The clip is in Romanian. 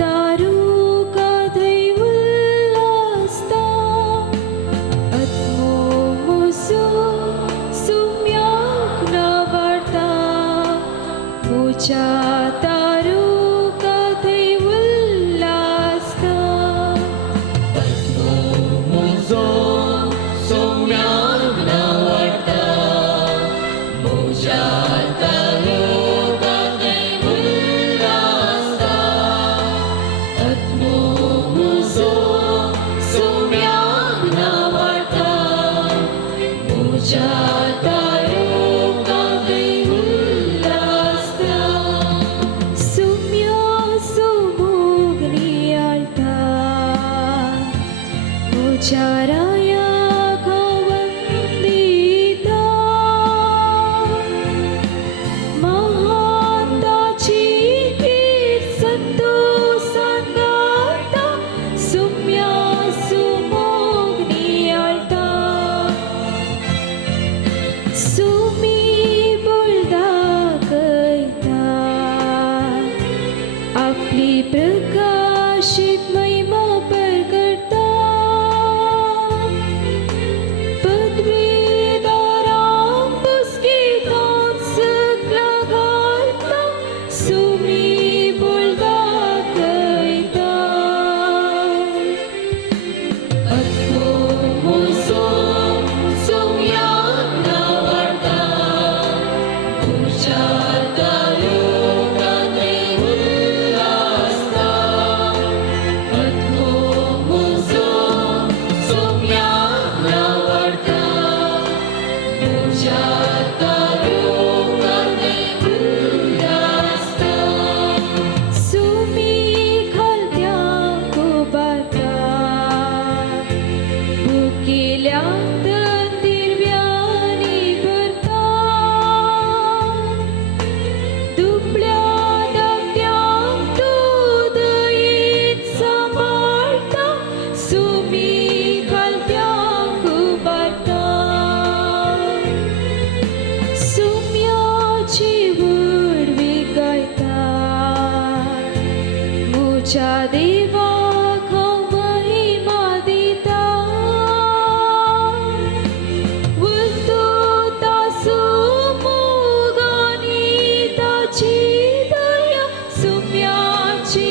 तारू कधै उल्लास्ता अत्मो मुसो सुम्याक नवर्ता मुचा तारू कधै उल्लास्ता Muzo sumyak nawarta muja taru kakai ullasta atmo muzo sumyak nawarta muja taru kakai ullasta Sumya sumugni alta Mujaraya kawandita Mahanda chikir santo sangata Sumya sumugni alta Sumi bulda kaita आपली प्रकाशित महिमा प्रकटता पदवीदारां पुस्कितांत सकला घालता सुमी बोलता कळटा atmo muzo sumyak nawarta muja taru kakai ullasta atmo muzo sumyak nawarta muja taru kakai ullasta Sumi खालत्या कोबाता बुकिल्यात तिरव्यानी भरता दुबळ्या धाकट्यांक तूं दयेन सांबाळटा सुमी खालत्यांक उबारता सुम्याची वडवी गायता मुच्या देवाक हांव महिमा दिता वतो तासो मोगानी ताची दया सुम्याची